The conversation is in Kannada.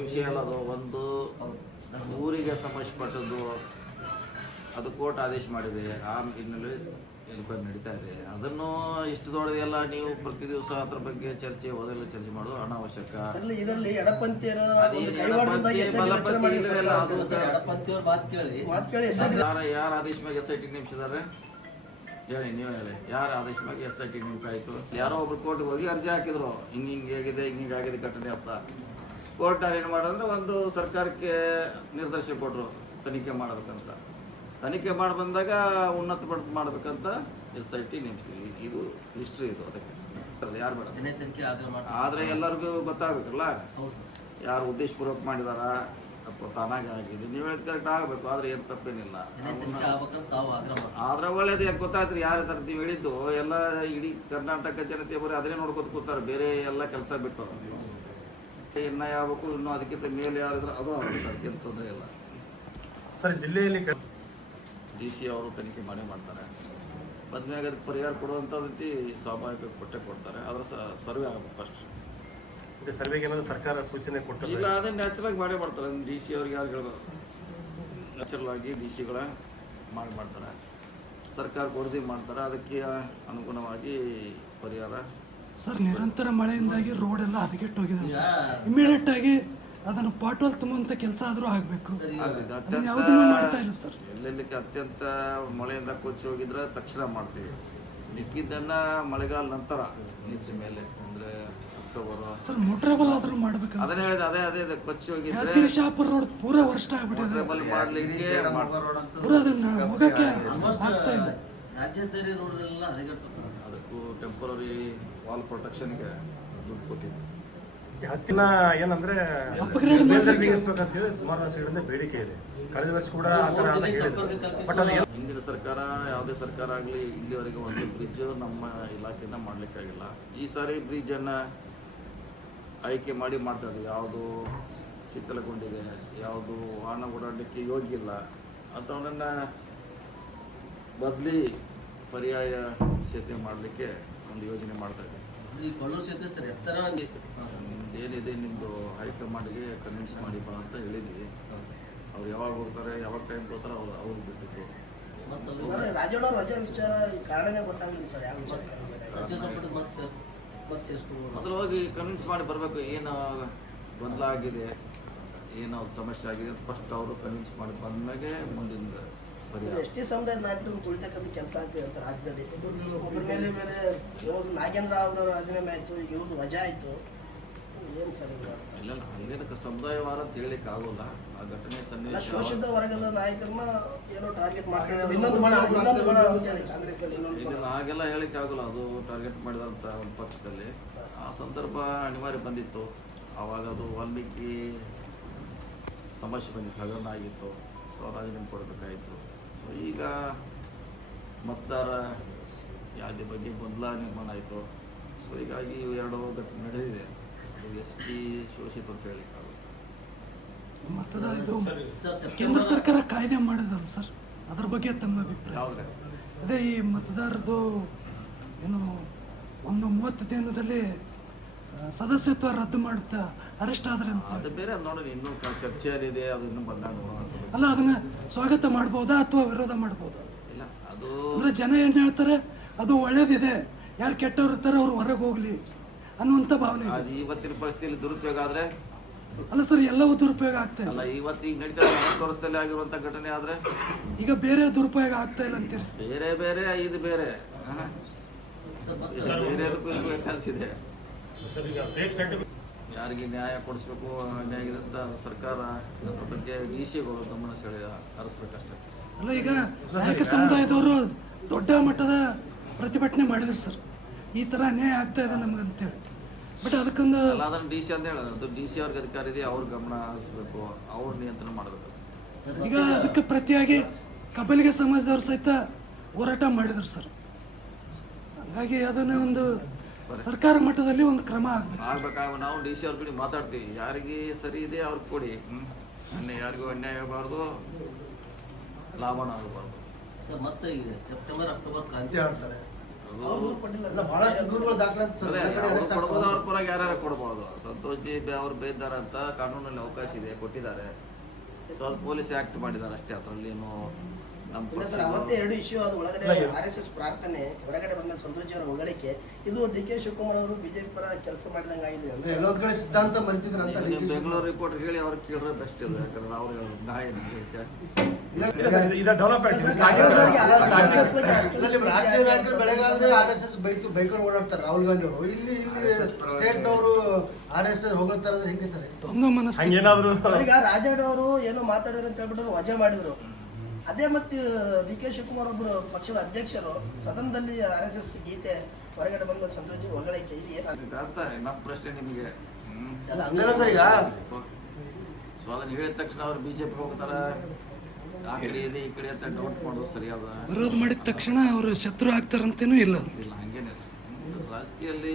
ವಿಷಯ ಅದು ಒಂದು ಊರಿಗೆ ಸಂಬಂಧಪಟ್ಟದ್ದು ಅದು ಕೋರ್ಟ್ ಆದೇಶ ಮಾಡಿದೆ ಆ ಹಿನ್ನೆಲೆ ಎನ್ಕ್ವೈರಿ ನಡೀತಾ ಇದೆ. ಅದನ್ನು ಇಷ್ಟು ದೊಡ್ಡದೆಲ್ಲ ನೀವು ಪ್ರತಿ ದಿವಸ ಅದ್ರ ಬಗ್ಗೆ ಚರ್ಚೆ ಓದೆಲ್ಲ ಚರ್ಚೆ ಮಾಡೋದು ಅನಾವಶ್ಯಕ. ಅವಶ್ಯಕ ಇದರಲ್ಲಿ ಎಡಪಂಥೀಯರ ಯಾರ ಯಾರ ಆದೇಶ ಮ್ಯಾಗ ಎಸ್ ಐ ಟಿ ನೇಮಿಸಿದ್ದಾರೆ? ಹೇಳಿ ನೀವು ಹೇಳಿ. ಯಾರ ಆದೇಶ ಮ್ಯಾಗ ಎಸ್ ಐ ಟಿ ನೇಮಕ ಆಯಿತು ಯಾರೋ ಒಬ್ರು ಕೋರ್ಟ್ಗೆ ಹೋಗಿ ಅರ್ಜಿ ಹಾಕಿದ್ರು. ಹಿಂಗೆ ಹಿಂಗೆ ಆಗಿದೆ ಹಿಂಗೆ ಹಿಂಗೆ ಆಗಿದೆ ಘಟನೆ ಅಂತ. ಕೋರ್ಟ್ ಏನು ಮಾಡೋದಂದ್ರೆ ಒಂದು ಸರ್ಕಾರಕ್ಕೆ ನಿರ್ದೇಶನ ಕೊಟ್ಟರು ತನಿಖೆ ಮಾಡಬೇಕಂತ. ತನಿಖೆ ಮಾಡಿ ಬಂದಾಗ ಉನ್ನತ ಮಟ್ಟ ಮಾಡಬೇಕಂತ ಎಸ್ ಐ ಟಿ ನೇಮಿಸ್ತೀವಿ ಇದು ಹಿಸ್ಟ್ರಿ ಇದು ಅದಕ್ಕೆ. ಯಾರು ಬೇಡ. ಆದರೆ ಎಲ್ಲರಿಗೂ ಗೊತ್ತಾಗಬೇಕಲ್ಲ. ಯಾರು ಉದ್ದೇಶಪೂರ್ವಕ ಮಾಡಿದಾರ ಅಥವಾ ತಾನಾಗೆ ಆಗಿದೆ. ನೀವು ಹೇಳಿದ ಕರೆಕ್ಟ್ ಆಗಬೇಕು ಆದರೆ ಏನು ತಪ್ಪೇನಿಲ್ಲ. ಆದ್ರೆ ಒಳ್ಳೇದು ಯಾಕೆ ಗೊತ್ತಾಯ್ತು ಯಾರ ಥರ ನೀವು ಹೇಳಿದ್ದು ಎಲ್ಲ ಇಡೀ ಕರ್ನಾಟಕ ಜನತೆ ಬರೀ ಅದನ್ನೇ ನೋಡ್ಕೊತ ಕೂತಾರೆ ಬೇರೆ ಎಲ್ಲ ಕೆಲಸ ಬಿಟ್ಟು. ಇನ್ನ ಯಾವಕ್ಕೂ ಇನ್ನೂ ಅದಕ್ಕಿಂತ ಮೇಲೆ ಯಾರಿದ್ರೆ ಅದು ಆಗುತ್ತೆ ಅದಕ್ಕೇನು ತೊಂದರೆ ಇಲ್ಲ. ಸರ್ ಜಿಲ್ಲೆಯಲ್ಲಿ ಡಿ ಸಿ ಅವರು ತನಿಖೆ ಮಾಡೇ ಮಾಡ್ತಾರೆ. ಬಂದ್ಮ್ಯಾಗ ಅದಕ್ಕೆ ಪರಿಹಾರ ಕೊಡುವಂಥದ್ದು ಸ್ವಾಭಾವಿಕ ಕೊಟ್ಟೆ ಕೊಡ್ತಾರೆ. ಅದರ ಸರ್ವೆ ಆಗಬೇಕು ಫಸ್ಟ್ ಸರ್ವೆಗೆ ಏನಾದ್ರು ಸರ್ಕಾರ ಸೂಚನೆ ಕೊಟ್ಟು ಇಲ್ಲ ಅದೇ ನ್ಯಾಚುರಲ್ ಮಾಡೇ ಮಾಡ್ತಾರೆ. ಡಿ ಸಿ ಅವ್ರಿಗೆ ಯಾರು ಹೇಳ್ಬೋದು? ನ್ಯಾಚುರಲ್ ಆಗಿ ಡಿ ಸಿಗಳ ಮಾಡಿ ಮಾಡ್ತಾರೆ. ಸರ್ಕಾರಕ್ಕೆ ವರದಿ ಮಾಡ್ತಾರೆ. ಅದಕ್ಕೆ ಅನುಗುಣವಾಗಿ ಪರಿಹಾರ ಸರ್ ನಿರಂತರ ಮಳೆಯಿಂದಾಗಿ ರೋಡ್ ಎಲ್ಲ ಹದಗೆಟ್ಟೋಗಿದೆ ಸರ್. ಈಗ ಇಮಿಡಿಯೇಟ್ ಆಗಿ ಅದನ್ನು ಪಾಟೋಲ್ ತುಂಬುವಂತ ಕೆಲಸ ಆದ್ರೂ ಆಗ್ಬೇಕು. ಸರ್ ಅದನ್ನ ಅತ್ಯಂತ ಯಾವುದನ್ನು ಮಾಡ್ತಾ ಇಲ್ಲ ಸರ್. ಎಲ್ಲೆಲ್ಲಕ್ಕೆ ಅತ್ಯಂತ ಮಳೆಯಿಂದ ಕೊಚ್ಚಿ ಹೋಗಿದ್ರೆ ತಕ್ಷಣ ಮಾಡ್ತೀವಿ. ನಿಂತಿದ್ದನ್ನ ಮಳೆಗಾಲ ನಂತರ ನಿಂತ ಮೇಲೆ ಅಂದ್ರೆ ಅಕ್ಟೋಬರ್ ಸರ್ ಮೋಟ್ರೇಬಲ್ ಆದ್ರೂ ಮಾಡ್ಬೇಕು ಅದನ್ನ ಹೇಳಿದ ಅದೇ ಅದೇ ಅದೇ ಕೊಚ್ಚಿ ಹೋಗಿದ್ರೆ ಶಾಪುರ್ ರೋಡ್ ಪೂರಾ ವರ್ಷ ಆಗ್ಬಿಟ್ಟಿದೆ. ಮಾಡ್ಲಿಕ್ಕೆ ಪೂರ ಅದನ್ನ ಹೋಗಕ್ಕೆ ಆಲ್ಮೋಸ್ಟ್ ಆಗ್ತಾ ಇಲ್ಲ. ರಾಜ್ಯದಲ್ಲಿ ರೋಡ್ಗಳೆಲ್ಲ ಹದಗೆಟ್ಟು ಅದಕ್ಕೂ ಟೆಂಪರರಿ ವಾಲ್ ಪ್ರೊಟೆಕ್ಷನ್ಗೆ ದುಡ್ಡು ಕೊಟ್ಟಿದ್ದೆ. ಈ ಹತ್ತಿನ ಏನಂದ್ರೆ ಸುಮಾರು ವರ್ಷಗಳಿಂದ ಬೇಡಿಕೆ ಇದೆ. ಕಳೆದ ವರ್ಷ ಕೂಡ ಹಿಂದಿನ ಸರ್ಕಾರ ಯಾವುದೇ ಸರ್ಕಾರ ಆಗಲಿ ಇಲ್ಲಿವರೆಗೆ ಒಂದು ಬ್ರಿಡ್ಜ್ ನಮ್ಮ ಇಲಾಖೆಯಿಂದ ಮಾಡಲಿಕ್ಕಾಗಿಲ್ಲ. ಈ ಸಾರಿ ಬ್ರಿಡ್ಜನ್ನು ಆಯ್ಕೆ ಮಾಡಿ ಮಾಡ್ತಾರೆ ಯಾವುದು ಶಿಥಿಲಗೊಂಡಿದೆ ಯಾವುದು ವಾಹನ ಓಡಾಡಲಿಕ್ಕೆ ಯೋಗ್ಯ ಇಲ್ಲ ಅಂಥವನ್ನ ಬದಲಿ ಪರ್ಯಾಯ ಸೇತುವೆ ಮಾಡಲಿಕ್ಕೆ ಒಂದು ಯೋಜನೆ ಮಾಡ್ತಾ ಇದ್ದೀವಿ ಈ ಕೊಳ್ಳೂರು ಸೇತುವೆ ಸರ್ ಎತ್ತರ ನಿಮ್ದು ಏನಿದೆ ನಿಮ್ಮದು ಹೈಕಮಾಂಡ್ಗೆ ಕನ್ವಿನ್ಸ್ ಮಾಡಿ ಬಾ ಅಂತ ಹೇಳಿದ್ವಿ. ಅವ್ರು ಯಾವಾಗ ಹೋಗ್ತಾರೆ ಯಾವಾಗ ಟೈಮ್ ಕೊಡ್ತಾರೆ ಅವ್ರು ಅವ್ರು ಬಿಟ್ಟಿದ್ದು. ಮತ್ತು ಅಂದ್ರೆ ವಿಚಾರ. ಕಾರಣನೇ ಗೊತ್ತಾಗಲಿಲ್ಲ ಸರ್ ಯಾವ ವಿಚಾರಕ್ಕೆ ಸಚಿವ ಸಂಪುಟ ಮತ್ತೆ ಸೇರ್ಸ್ ಮತ್ತೆ ಹೋಗಿ ಕನ್ವಿನ್ಸ್ ಮಾಡಿ ಬರಬೇಕು ಏನು ಗೊಂದಲ ಆಗಿದೆ ಏನು ಸಮಸ್ಯೆ ಆಗಿದೆ ಫಸ್ಟ್ ಅವರು ಕನ್ವಿನ್ಸ್ ಮಾಡಿ ಬಂದ್ಮೇಲೆ ಮುಂದಿನ ಪರಿಹಾರ ಎಸ್ ಟಿ ಸಮುದಾಯದ ನಾಯಕರನ್ನು ತುಳಿತಕ್ಕಂಥ ಕೆಲಸ ಆಗ್ತಿದೆ ಅಂತ ರಾಜ್ಯದಲ್ಲಿ. ಒಬ್ಬರ ಮೇಲೆ ಮೇಲೆ ಇವತ್ತು ನಾಗೇಂದ್ರ ಅವರ ರಾಜೀನಾಮೆ ಆಯಿತು ಇವ್ರದ್ದು ವಜಾ ಆಯಿತು. ಏನು ಸರ್ ಇಲ್ಲ ಇಲ್ಲ ಹಂಗೇನಕ್ಕೆ ಸಮುದಾಯ ವಾರ ಅಂತ ಹೇಳಲಿಕ್ಕೆ ಆಗೋಲ್ಲ. ಆ ಘಟನೆ ಸನ್ನಿವೇಶ ಶೋಷಿತ ವರ್ಗದ ನಾಯಕರನ್ನ ಏನೋ ಟಾರ್ಗೆಟ್ ಮಾಡ್ತಾ ಇದ್ದಾರೆ. ಇನ್ನೊಂದು ಬಣ ಇನ್ನೊಂದು ಬಣ ಕಾಂಗ್ರೆಸ್ನಲ್ಲಿ ಇನ್ನೊಂದು ಹಾಗೆಲ್ಲ ಹೇಳಲಿಕ್ಕೆ ಆಗೋಲ್ಲ. ಅದು ಟಾರ್ಗೆಟ್ ಮಾಡಿದಂಥ ಒಂದು ಪಕ್ಷದಲ್ಲಿ. ಆ ಸಂದರ್ಭ ಅನಿವಾರ್ಯ ಬಂದಿತ್ತು. ಆವಾಗ ಅದು ವಾಲ್ಮೀಕಿ ಸಮಸ್ಯೆ ಬಂದಿತ್ತು. ಹಗರಣ ಆಗಿತ್ತು. ಸೊ ರಾಜೀನಾಮೆ ಕೊಡಬೇಕಾಯಿತು ಸೊ ಈಗ ಮತದಾರ ಯಾವುದೇ ಬಗ್ಗೆ ಗೊಂದಲ ನಿರ್ಮಾಣ ಆಯಿತು ಸೊ ಹೀಗಾಗಿ ಇವು ಎರಡು ಘಟನೆ ನಡೆದಿದೆ. ಅದು ಎಸ್ ಟಿ ಶೋಷಿತ ಅಂತ ಹೇಳಿಕ್ಕಾಗುತ್ತೆ ಮತದಾರ ಇದು ಕೇಂದ್ರ ಸರ್ಕಾರ ಕಾಯ್ದೆ ಮಾಡಿದಲ್ಲ ಸರ್? ಅದ್ರ ಬಗ್ಗೆ ತಮ್ಮ ಅಭಿಪ್ರಾಯ. ಅದೇ ಈ ಮತದಾರದು ಏನು ಒಂದು ಮೂವತ್ತು ದಿನದಲ್ಲಿ ಸದಸ್ಯತ್ವ ರದ್ದು ಮಾಡ್ತಾ ಅರೆಸ್ಟ್ ಆದ್ರೆ ಅಂತ. ಅದು ಬೇರೆ ಅದು ನೋಡಿ ಇನ್ನೂ ಚರ್ಚೆಯಲ್ಲಿದೆ ಅದನ್ನು ಬಂದಾಗ ನೋಡೋಣ ಅಲ್ಲ ಅದನ್ನ ಸ್ವಾಗತ ಮಾಡ್ಬೋದಾ ಅಥವಾ ವಿರೋಧ ಮಾಡ್ಬೋದಾ? ಇಲ್ಲ ಅದು ಅಂದ್ರೆ ಜನ ಏನು ಹೇಳ್ತಾರೆ ಅದು ಒಳ್ಳೇದಿದೆ ಯಾರು ಕೆಟ್ಟವ್ರು ಇರ್ತಾರೆ ಅವ್ರು ಹೊರಗೆ ಹೋಗ್ಲಿ ಅನ್ನುವಂಥ ಭಾವನೆ ಅದು ಇವತ್ತಿನ ಪರಿಸ್ಥಿತಿಯಲ್ಲಿ ದುರುಪಯೋಗ ಆದರೆ? ಅಲ್ಲ ಸರ್ ಎಲ್ಲವೂ ದುರುಪಯೋಗ ಆಗ್ತಾ ಇಲ್ಲ. ಅಲ್ಲ ಇವತ್ತು ಈಗ ನಡೀತಾ ವರ್ಷದಲ್ಲಿ ಆಗಿರುವಂಥ ಘಟನೆ ಆದರೆ? ಈಗ ಬೇರೆ ದುರುಪಯೋಗ ಆಗ್ತಾ ಇಲ್ಲ ಅಂತೀರಿ. ಬೇರೆ ಬೇರೆ ಇದು ಬೇರೆ. ಬೇರೆದಕ್ಕೂ ಇದು ವ್ಯತ್ಯಾಸ ಇದೆ. ಯಾರಿಗೆ ನ್ಯಾಯ ಕೊಡಿಸ್ಬೇಕು ನ್ಯಾಯ ಇದೆ ಅಂತ ಸರ್ಕಾರ ಇದರ ಬಗ್ಗೆ ಡಿ ಸಿಗಳು ಗಮನ ಸೆಳೆಯ ಹರಿಸ್ಬೇಕಷ್ಟೇ. ಅಲ್ಲ ಈಗ ನಾಯಕ ಸಮುದಾಯದವರು ದೊಡ್ಡ ಮಟ್ಟದ ಪ್ರತಿಭಟನೆ ಮಾಡಿದ್ರು ಸರ್. ಈ ಥರ ಅನ್ಯಾಯ ಆಗ್ತಾ ಇದೆ ನಮ್ಗೆ ಅಂತೇಳಿ. ಬಟ್ ಅದಕ್ಕೊಂದು ಅಲ್ಲ ಅದನ್ನು ಡಿ ಸಿ ಅಂತ ಹೇಳೋದು. ಅದು ಡಿ ಸಿ ಅವ್ರಿಗೆ ಅಧಿಕಾರ ಇದೆ ಅವ್ರ ಗಮನ ಹರಿಸ್ಬೇಕು ಅವ್ರ ನಿಯಂತ್ರಣ ಮಾಡಬೇಕು. ಈಗ ಅದಕ್ಕೆ ಪ್ರತಿಯಾಗಿ ಕಬ್ಬಲಿಗೆ ಸಮಾಜದವ್ರು ಸಹಿತ ಹೋರಾಟ ಮಾಡಿದ್ರು ಸರ್. ಹಾಗಾಗಿ ಅದನ್ನ ಒಂದು ಸರ್ಕಾರ ಮಟ್ಟದಲ್ಲಿ ಒಂದು ಕ್ರಮ ಆಗ್ಬೇಕು ಆಗ್ಬೇಕಾಗ ನಾವು ಡಿ ಸಿ ಅವ್ರ ಕಡೆ ಮಾತಾಡ್ತೀವಿ. ಯಾರಿಗೆ ಸರಿ ಇದೆ ಅವ್ರಿಗೆ ಕೊಡಿ. ಯಾರಿಗೂ ಅನ್ಯಾಯ ಆಗಬಾರ್ದು ಲಾಭನ ಆಗಬಾರ್ದು. ಸರ್ ಮತ್ತೆ ಈಗ ಸೆಪ್ಟೆಂಬರ್ ಅಕ್ಟೋಬರ್ ಕ್ರಾಂತಿ ಆಡ್ತಾರೆ ಕೊಡ್ಬೋದು. ಅವ್ರ ಪರವಾಗಿ ಯಾರ್ಯಾರು ಕೊಡ್ಬೋದು. ಸಂತೋಷ್ ಜಿ ಬಿ ಅವ್ರು ಬೇಯಿದ್ದಾರೆ ಅಂತ ಕಾನೂನಲ್ಲಿ ಅವಕಾಶ ಇದೆ ಕೊಟ್ಟಿದ್ದಾರೆ. ಸೊ ಅದು ಪೊಲೀಸ್ ಆ್ಯಕ್ಟ್ ಮಾಡಿದ್ದಾರೆ ಅಷ್ಟೇ ಅದರಲ್ಲಿ ಏನು ಇಲ್ಲ ಸರ್ ಅವತ್ತೇ ಎರಡು ಇಶ್ಯೂ ಅದು ಒಳಗಡೆ ಆರ್ ಎಸ್ ಎಸ್ ಪ್ರಾರ್ಥನೆ ಹೊರಗಡೆ ಬಂದ ಸಂತೋಷ್ ಅವರ ಹೊಗಳಿಕೆ ಇದು ಡಿ ಕೆ ಶಿವಕುಮಾರ್ ಅವರು ಬಿಜೆಪಿ ಪರ ಕೆಲಸ ಮಾಡಿದಂಗ ಆಗಿದೆ ಎಲ್ಲೊಂದ್ ಕಡೆ ಸಿದ್ಧಾಂತ ಮರಿತಿದ್ರು ಅಂತ ಬೆಂಗಳೂರು ರಿಪೋರ್ಟ್ ಹೇಳಿ ಅವ್ರು ಕೇಳಿದ್ರೆ ಬೆಸ್ಟ್ ಇದೆ ಯಾಕಂದ್ರೆ ಅವ್ರು ರಾಷ್ಟ್ರೀಯ ನಾಯಕರು ಬೆಳಗಾದ್ರೆ ಆರ್ ಎಸ್ ಎಸ್ ಬೈತು ಬೈಕೊಂಡು ಓಡಾಡ್ತಾರೆ ರಾಹುಲ್ ಗಾಂಧಿ ಅವರು ಇಲ್ಲಿ ಸ್ಟೇಟ್ ಅವರು ಆರ್ ಎಸ್ ಎಸ್ ಹೊಗಳ್ತಾರೆ ಅಂದ್ರೆ ಹೆಂಗೆ ಸರ್, ಈಗ ರಾಜೇಡ್ ಅವರು ಏನೋ ಮಾತಾಡಿದ್ರು ಅಂತ ಹೇಳ್ಬಿಟ್ಟು ವಜಾ ಮಾಡಿದ್ರು ಅದೇ ಮತ್ತೆ ಡಿ ಕೆ ಶಿವಕುಮಾರ್ ಒಬ್ಬರು ಪಕ್ಷದ ಅಧ್ಯಕ್ಷರು ಸದನದಲ್ಲಿ ಆರ್ ಎಸ್ ಎಸ್ ಗೀತೆ ಹೊರಗಡೆ ಬಂದ ಸಂತೋಷಿ ಹೊಗಳಿಕೆ ಇದು ಅಂತ ನಮ್ಮ ಪ್ರಶ್ನೆ ನಿಮಗೆ. ಈಗ. ಸೊ ಅದನ್ನ ಹೇಳಿದ ತಕ್ಷಣ ಅವ್ರು ಬಿಜೆಪಿ ಹೋಗ್ತಾರ. ಆ ಕಡೆ ಇದೆ ಈ ಕಡೆ ಅಂತ ಡೌಟ್ ಮಾಡೋದು ಸರಿಯಾದ ವಿರೋಧ ಮಾಡಿದ ತಕ್ಷಣ ಅವರು ಶತ್ರು ಆಗ್ತಾರಂತೇನು ಇಲ್ಲ. ಇಲ್ಲ ಹಂಗೇನಿಲ್ಲ. ರಾಜಕೀಯಲ್ಲಿ